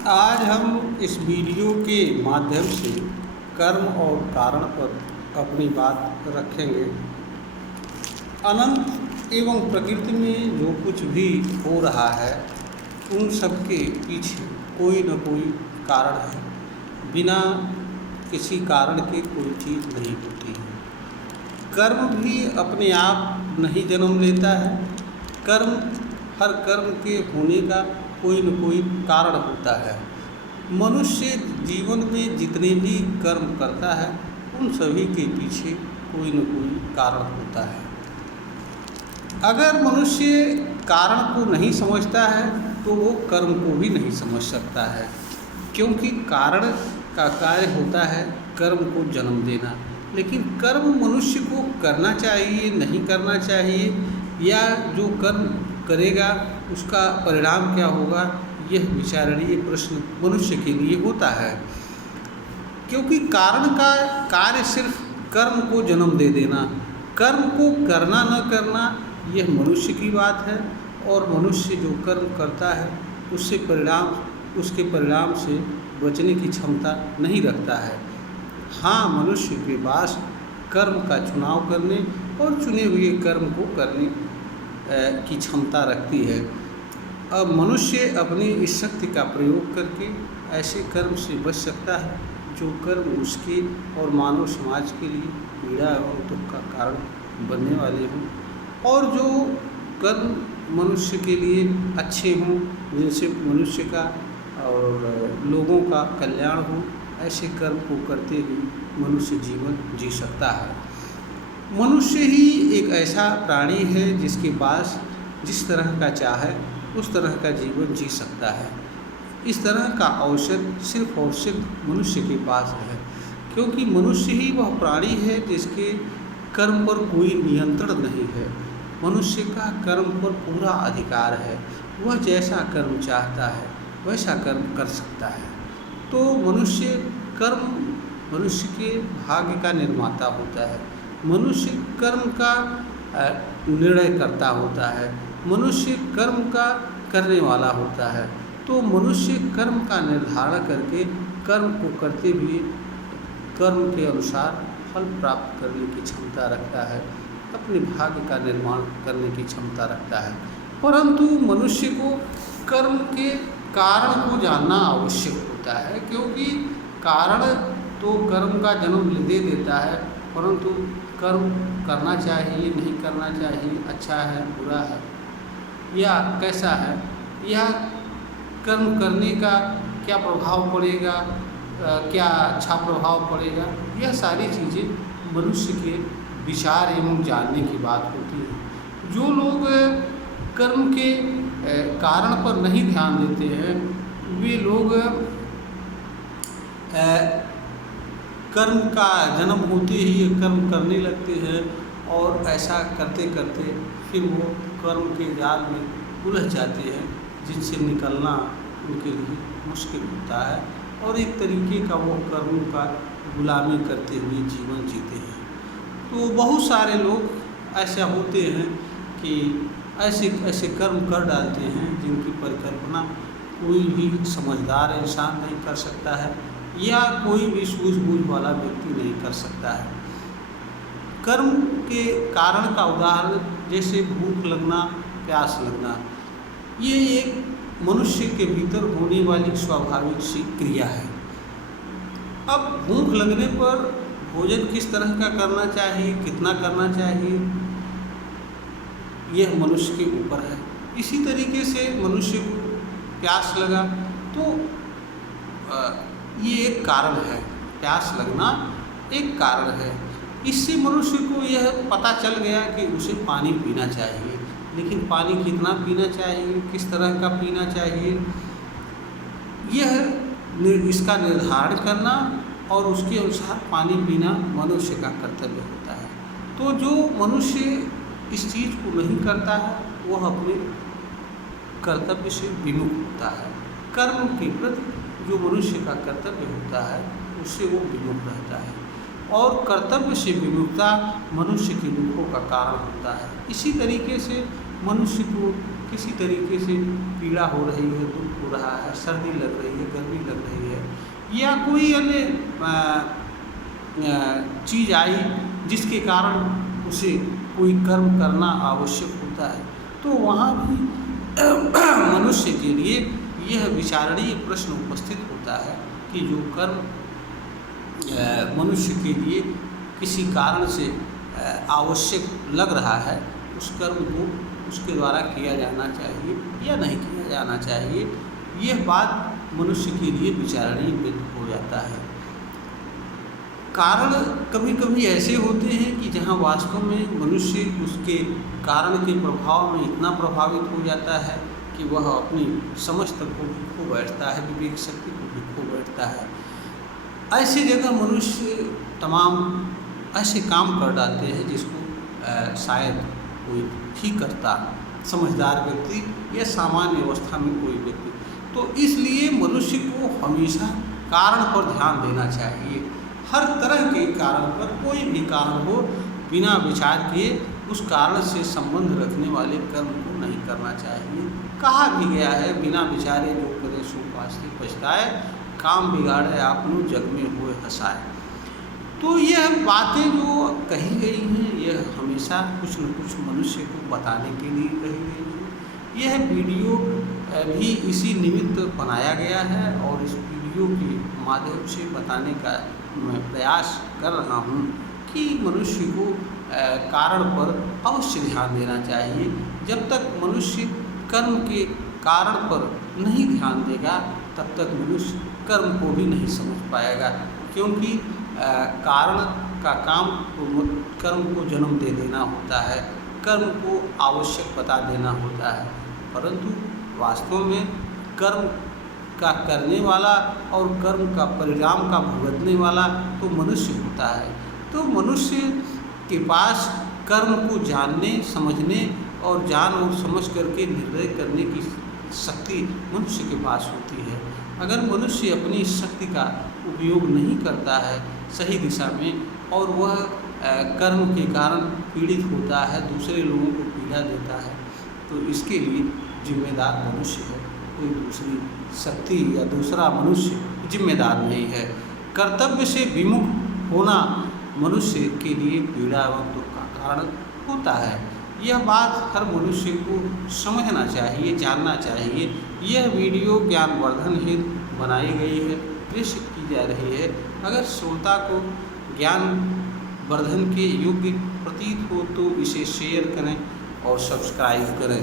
आज हम इस वीडियो के माध्यम से कर्म और कारण पर अपनी बात रखेंगे। अनंत एवं प्रकृति में जो कुछ भी हो रहा है उन सब के पीछे कोई न कोई कारण है। बिना किसी कारण के कोई चीज़ नहीं होती है। कर्म भी अपने आप नहीं जन्म लेता है। हर कर्म के होने का कोई न कोई कारण होता है। मनुष्य जीवन में जितने भी कर्म करता है उन सभी के पीछे कोई न कोई कारण होता है। अगर मनुष्य कारण को नहीं समझता है तो वो कर्म को भी नहीं समझ सकता है, क्योंकि कारण का कार्य होता है कर्म को जन्म देना। लेकिन कर्म मनुष्य को करना चाहिए, नहीं करना चाहिए, या जो कर्म करेगा उसका परिणाम क्या होगा, यह विचारणीय प्रश्न मनुष्य के लिए होता है। क्योंकि कारण का कार्य सिर्फ कर्म को जन्म दे देना, कर्म को करना न करना यह मनुष्य की बात है। और मनुष्य जो कर्म करता है उसके परिणाम से बचने की क्षमता नहीं रखता है। हाँ, मनुष्य के पास कर्म का चुनाव करने और चुने हुए कर्म को करने की क्षमता रखती है। अब मनुष्य अपनी इस शक्ति का प्रयोग करके ऐसे कर्म से बच सकता है जो कर्म उसके और मानव समाज के लिए पीड़ा एवं दुख का कारण बनने वाले हों, और जो कर्म मनुष्य के लिए अच्छे हों, जिनसे मनुष्य का और लोगों का कल्याण हो, ऐसे कर्म को करते हुए मनुष्य जीवन जी सकता है। मनुष्य ही एक ऐसा प्राणी है जिसके पास जिस तरह का चाहे उस तरह का जीवन जी सकता है। इस तरह का अवसर सिर्फ और सिर्फ मनुष्य के पास है, क्योंकि मनुष्य ही वह प्राणी है जिसके कर्म पर कोई नियंत्रण नहीं है। मनुष्य का कर्म पर पूरा अधिकार है। वह जैसा कर्म चाहता है वैसा कर्म कर सकता है। तो कर्म मनुष्य के भाग्य का निर्माता होता है। मनुष्य कर्म का निर्णय करता होता है। मनुष्य कर्म का करने वाला होता है। तो मनुष्य कर्म का निर्धारण करके कर्म को करते हुए कर्म के अनुसार फल प्राप्त करने की क्षमता रखता है, अपने भाग्य का निर्माण करने की क्षमता रखता है। परंतु मनुष्य को कर्म के कारण को जानना आवश्यक होता है, क्योंकि कारण तो कर्म का जन्म दे देता है, परंतु कर्म करना चाहिए, नहीं करना चाहिए, अच्छा है, बुरा है या कैसा है, या कर्म करने का क्या प्रभाव पड़ेगा, क्या अच्छा प्रभाव पड़ेगा, यह सारी चीज़ें मनुष्य के विचार एवं जानने की बात होती है। जो लोग कर्म के कारण पर नहीं ध्यान देते हैं वे लोग कर्म का जन्म होते ही कर्म करने लगते हैं, और ऐसा करते करते फिर वो कर्म के जाल में उलझ जाते हैं, जिनसे निकलना उनके लिए मुश्किल होता है, और एक तरीके का वो कर्म का गुलामी करते हुए जीवन जीते हैं। तो बहुत सारे लोग ऐसा होते हैं कि ऐसे कर्म कर डालते हैं जिनकी परिकल्पना कोई भी समझदार इंसान नहीं कर सकता है, या कोई भी सूझबूझ वाला व्यक्ति नहीं कर सकता है। कर्म के कारण का उदाहरण जैसे भूख लगना, प्यास लगना, ये एक मनुष्य के भीतर होने वाली स्वाभाविक सी क्रिया है। अब भूख लगने पर भोजन किस तरह का करना चाहिए, कितना करना चाहिए, यह मनुष्य के ऊपर है। इसी तरीके से मनुष्य को प्यास लगा तो ये एक कारण है, प्यास लगना एक कारण है। इससे मनुष्य को यह पता चल गया कि उसे पानी पीना चाहिए, लेकिन पानी कितना पीना चाहिए, किस तरह का पीना चाहिए, इसका निर्धारण करना और उसके अनुसार पानी पीना मनुष्य का कर्तव्य होता है। तो जो मनुष्य इस चीज़ को नहीं करता है वह अपने कर्तव्य से विमुख होता है। कर्म के प्रति जो मनुष्य का कर्तव्य होता है उससे वो विमुख रहता है, और कर्तव्य से विमुखता मनुष्य के दुखों का कारण होता है। इसी तरीके से मनुष्य को किसी तरीके से पीड़ा हो रही है, दुख हो रहा है, सर्दी लग रही है, गर्मी लग रही है, या कोई अन्य चीज़ आई जिसके कारण उसे कोई कर्म करना आवश्यक होता है, तो वहाँ भी मनुष्य के लिए यह विचारणीय प्रश्न उपस्थित होता है कि जो कर्म मनुष्य के लिए किसी कारण से आवश्यक लग रहा है, उस कर्म को उसके द्वारा किया जाना चाहिए या नहीं किया जाना चाहिए, यह बात मनुष्य के लिए विचारणीय हो जाता है। कारण कभी कभी ऐसे होते हैं कि जहाँ वास्तव में मनुष्य उसके कारण के प्रभाव में इतना प्रभावित हो जाता है कि वह अपनी समझ तक को भी खो बैठता है, विवेक शक्ति को भी खो बैठता है। ऐसी जगह मनुष्य तमाम ऐसे काम कर डालते हैं जिसको शायद कोई ठीक करता समझदार व्यक्ति या सामान्य अवस्था में कोई व्यक्ति, तो इसलिए मनुष्य को हमेशा कारण पर ध्यान देना चाहिए। हर तरह के कारण पर, कोई भी कारण हो, बिना विचार किए उस कारण से संबंध रखने वाले कर्म को नहीं करना चाहिए। कहा भी गया है, बिना विचारे जो करे सो पाछे पछताए, काम बिगाड़े आपनो जग में हुए हंसाए। तो यह बातें जो कही गई हैं, यह हमेशा कुछ न कुछ मनुष्य को बताने के लिए कही गई है। यह वीडियो भी इसी निमित्त बनाया गया है और इस वीडियो के माध्यम से बताने का मैं प्रयास कर रहा हूँ कि मनुष्य को कारण पर अवश्य ध्यान देना चाहिए। जब तक मनुष्य कर्म के कारण पर नहीं ध्यान देगा, तब तक मनुष्य कर्म को भी नहीं समझ पाएगा, क्योंकि कारण का काम कर्म को जन्म दे देना होता है, कर्म को आवश्यक बता देना होता है, परंतु वास्तव में कर्म का करने वाला और कर्म का परिणाम का भुगतने वाला तो मनुष्य होता है। तो मनुष्य के पास कर्म को जानने, समझने और जान और समझ करके निर्णय करने की शक्ति मनुष्य के पास होती है। अगर मनुष्य अपनी शक्ति का उपयोग नहीं करता है सही दिशा में और वह कर्म के कारण पीड़ित होता है, दूसरे लोगों को पीड़ा देता है, तो इसके लिए जिम्मेदार मनुष्य है, कोई दूसरी शक्ति या दूसरा मनुष्य जिम्मेदार नहीं है। कर्तव्य से विमुख होना मनुष्य के लिए पीड़ा एवं दुख का कारण होता है। यह बात हर मनुष्य को समझना चाहिए, जानना चाहिए। यह वीडियो ज्ञानवर्धन हेतु बनाई गई है, प्रेषित की जा रही है। अगर श्रोता को ज्ञान वर्धन के योग्य प्रतीत हो तो इसे शेयर करें और सब्सक्राइब करें।